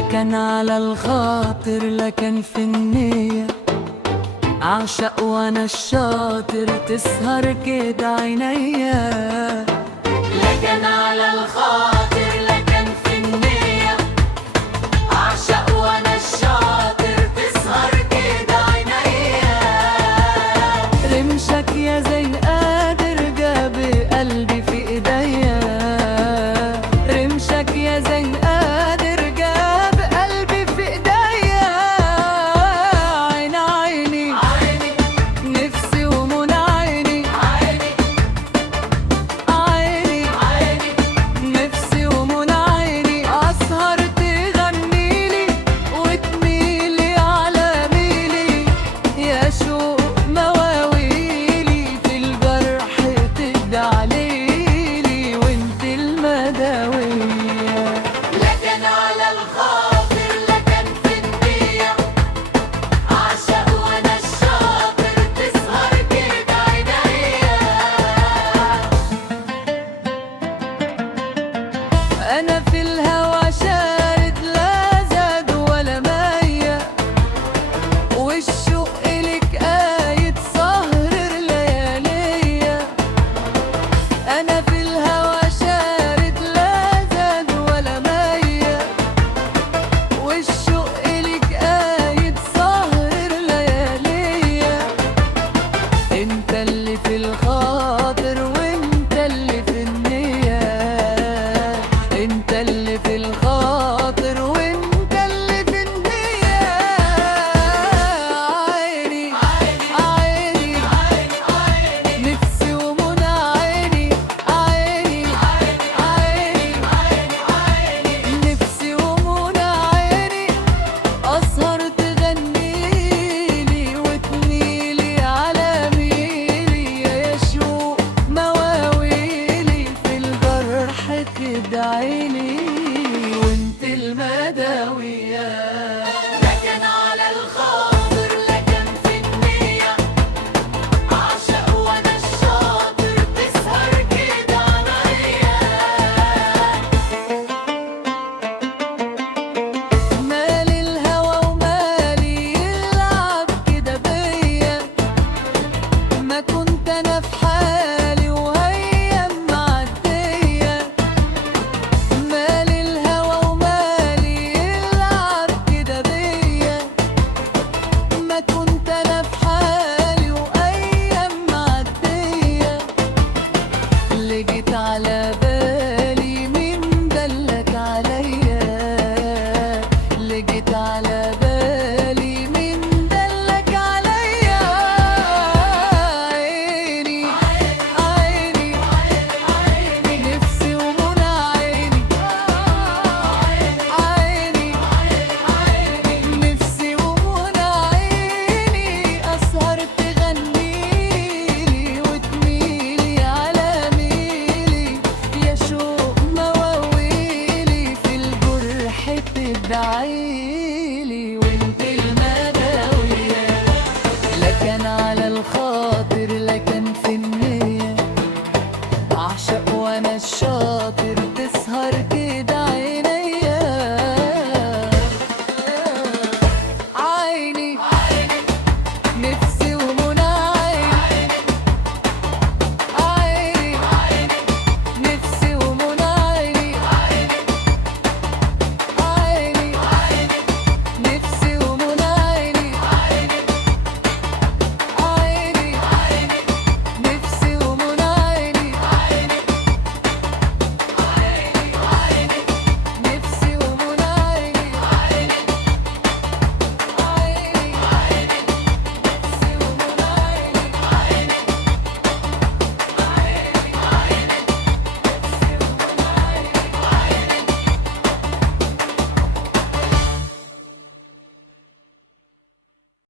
كان على الخاطر لا كان في النية، أعشق وأنا الشاطر تسهر كده عينيا. لا كان على الخاطر لا كان في النية، أعشق وأنا الشاطر تسهر كده عينيا. رمشك يا زين قادر جاب قلبي في إيديا، رمشك يا زين قادر جاب قلبي في إيديا. عين عيني عيني نفسي ومنى عيني، عيني عيني عيني نفسي ومنى عيني. أسهر تغنيلي وتميلي على ميلي، يا شوق مواويلي في الجرح تدعليلي وانت المداوية. لا كان على الخاطر لا كان في النية، أعشق وأنا الشاطر تسهر كده عينيا. أنا في الهوى شارد لا زاد ولا مية، والشوق إلك قايد سهر لياليا. أنا في الهوى شارد لا زاد ولا مية، والشوق إلك قايد سهر لياليا. انت اللي في الخاطر وانت اللي في النية، انت اللي في الخاطر وانت اللي في النية. عيني عيني عيني نفسي ومنى عيني، عيني عيني نفسي ومنى عيني. أسهر تغنيلي وتميلي على ميلي، يا شوق مواويلي في الجرح تدعيلي وانت المداوية. لا كان على الخاطر لا كان في النية، أعشق وأنا الشاطر تسهر كده عينيا. مالي الهوى ومالي يلعب كده بيا، ما كنت أنا في حالي وهي معدية. مالي الهوى ومالي يلعب كده بيا، ما كنت أنا في حالي وأيام معدية. اللي جيت على بالي مين دلك عليا، اللي جيت على بالي